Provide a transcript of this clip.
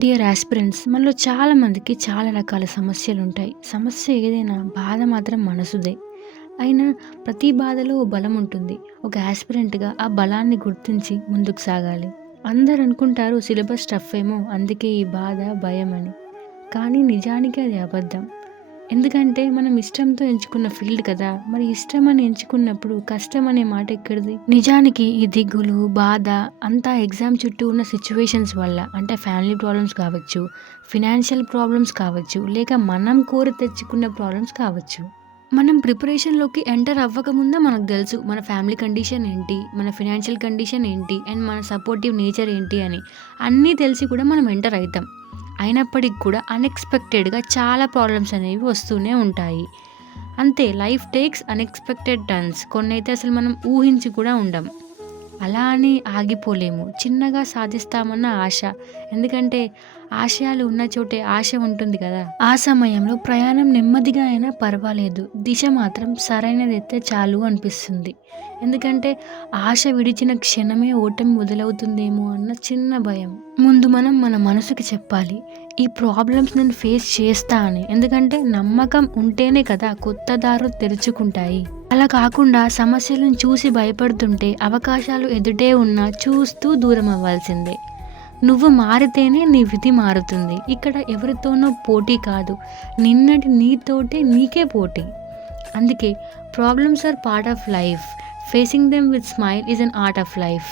Dear aspirants మనలో చాలామందికి చాలా రకాల సమస్యలుంటాయి. సమస్య ఏదైనా బాధ మాత్రం మనసుదే. అయినా ప్రతి బాధలో ఓ బలం ఉంటుంది. ఒక యాస్పిరెంట్‌గా ఆ బలాన్ని గుర్తించి ముందుకు సాగాలి. అందరూ అనుకుంటారు సిలబస్ టఫ్ ఏమో అందుకే ఈ బాధ, భయం అని. కానీ నిజానికి అది అబద్ధం. ఎందుకంటే మనం ఇష్టంతో ఎంచుకున్న ఫీల్డ్ కదా! మరి ఇష్టమని ఎంచుకున్నప్పుడు కష్టం అనే మాట ఎక్కడిది? నిజానికి ఈ దిగులు, బాధ అంతా ఎగ్జామ్ చుట్టూ ఉన్న సిట్యుయేషన్స్ వల్ల. అంటే ఫ్యామిలీ ప్రాబ్లమ్స్ కావచ్చు, ఫినాన్షియల్ ప్రాబ్లమ్స్ కావచ్చు, లేక మనం కోరి తెచ్చుకున్న ప్రాబ్లమ్స్ కావచ్చు. మనం ప్రిపరేషన్‌లోకి ఎంటర్ అవ్వకముందే మనకు తెలుసు మన ఫ్యామిలీ కండిషన్ ఏంటి, మన ఫినాన్షియల్ కండిషన్ ఏంటి, అండ్ మన సపోర్టివ్ నేచర్ ఏంటి అని. అన్నీ తెలిసి కూడా మనం ఎంటర్ అయితాం. అయినప్పటికి కూడా అన్‌ఎక్స్‌పెక్టెడ్‌గా చాలా ప్రాబ్లమ్స్ అనేవి వస్తూనే ఉంటాయి. అంతే, లైఫ్ టేక్స్ అన్‌ఎక్స్‌పెక్టెడ్ టర్న్స్. కొన్నైతే అసలు మనం ఊహించి కూడా ఉండం. అలా అని ఆగిపోలేము. చిన్నగా సాధిస్తామన్న ఆశ. ఎందుకంటే ఆశయాలు ఉన్న చోటే ఆశ ఉంటుంది కదా! ఆ సమయంలో ప్రయాణం నెమ్మదిగా అయినా పర్వాలేదు. దిశ మాత్రం సరైనదైతే చాలు అనిపిస్తుంది. ఎందుకంటే ఆశ విడిచిన క్షణమే ఓటమి మొదలవుతుందేమో అన్న చిన్న భయం. ముందు మనం మన మనసుకి చెప్పాలి. ఈ ప్రాబ్లమ్స్ నేను ఫేస్ చేస్తా అని. ఎందుకంటే నమ్మకం ఉంటేనే కదా కొత్త దారులు తెరుచుకుంటాయి. అలా కాకుండా సమస్యలను చూసి భయపడుతుంటే అవకాశాలు ఎదుటే ఉన్నా చూస్తూ దూరం అవ్వాల్సిందే. నువ్వు మారితేనే నీ విధి మారుతుంది. ఇక్కడ ఎవరితోనో పోటీ కాదు. నిన్నటి నీతోటే నీకే పోటీ. అందుకే problems are part of life. Facing them with smile is an art of life.